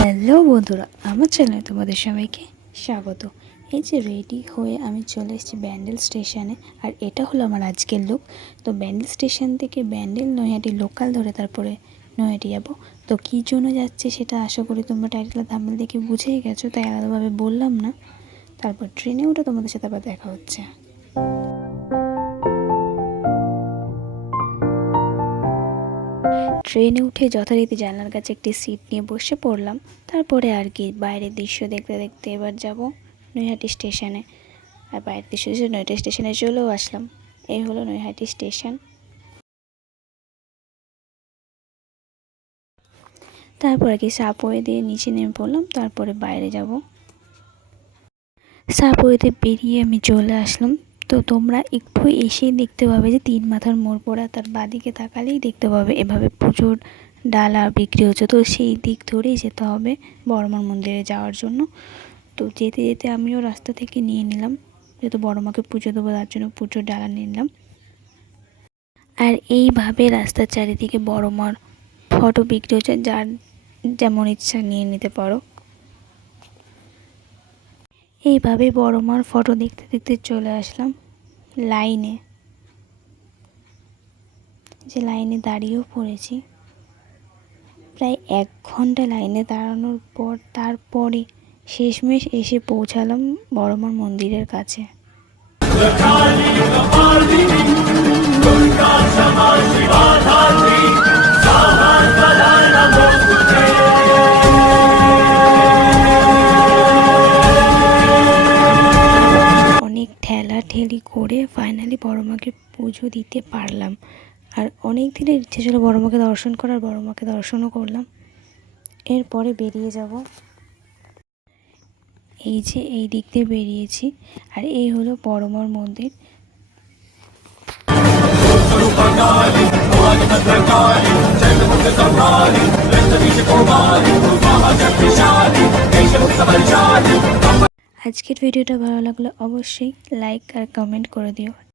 Hello বন্ধুরা, আমার চ্যানেলে তোমাদের সবাইকে স্বাগত। এই যে রেডি হয়ে আমি চলে এসেছি ব্যান্ডেল স্টেশনে, আর এটা হলো আমার আজকের লুক তো ব্যান্ডেল স্টেশন থেকে ব্যান্ডেল নৈহাটি লোকাল ধরে তারপরে নৈহাটি যাব। তো কী জন্য যাচ্ছে সেটা আশা করি তোমরা টাইটেল থাম্বেল দেখে বুঝেই গেছো, তাই আলাদাভাবে বললাম না। তারপর ট্রেনে উঠে তোমাদের সাথে আবার দেখা হচ্ছে। ট্রেনে উঠে যথারীতি জানলার কাছে একটি সিট নিয়ে বসে পড়লাম। তারপরে আর কি, বাইরের দৃশ্য দেখতে দেখতে এবার যাব নৈহাটি স্টেশনে। আর বাইরের দৃশ্য নৈহাটি স্টেশনে চলেও আসলাম। এই হলো নৈহাটি স্টেশন। তারপরে কি সাপওয়ে দিয়ে নিচে নেমে পড়লাম, তারপরে বাইরে যাব। সাপওয়েতে বেরিয়ে আমি চলে আসলাম। তো তোমরা একটু এসেই দেখতে পাবে যে তিন মাথার মোড় পড়া তার বাদিকে তাকালেই দেখতে পাবে এভাবে পুজোর ডালা বিক্রি হচ্ছে। তো সেই দিক ধরেই যেতে হবে বড়মার মন্দিরে যাওয়ার জন্য। তো যেতে যেতে আমিও রাস্তা থেকে নিয়ে নিলাম। যেহেতু বড়মাকে পুজো দেবো তার জন্য পুজোর ডালা নিয়ে নিলাম। আর এইভাবে রাস্তার চারিদিকে বড়মার ফটো বিক্রি হচ্ছে। যার যেমন ইচ্ছা নিয়ে নিতে পারো। এইভাবে বড় মার ফটো দেখতে দেখতে চলে আসলাম। লাইনে, যে লাইনে দাঁড়িয়েও পড়েছি। প্রায় এক ঘণ্টা লাইনে দাঁড়ানোর পর, তারপরে শেষমেশ এসে পৌঁছালাম বড়মার মন্দিরের কাছে। অনেক ঠেলা ঠেলি করে ফাইনালি বড় মাকে পুজো দিতে পারলাম আর অনেক দিনের ইচ্ছে ছিল বড় মাকে দর্শন করার বড় মাকে দর্শনও করলাম এরপরে বেরিয়ে যাব এই যে এই দিক দিয়ে বেরিয়েছি আর এই হলো বড়মার মন্দির আজকের ভিডিওটা ভালো লাগলে অবশ্যই লাইক আর কমেন্ট করে দিও।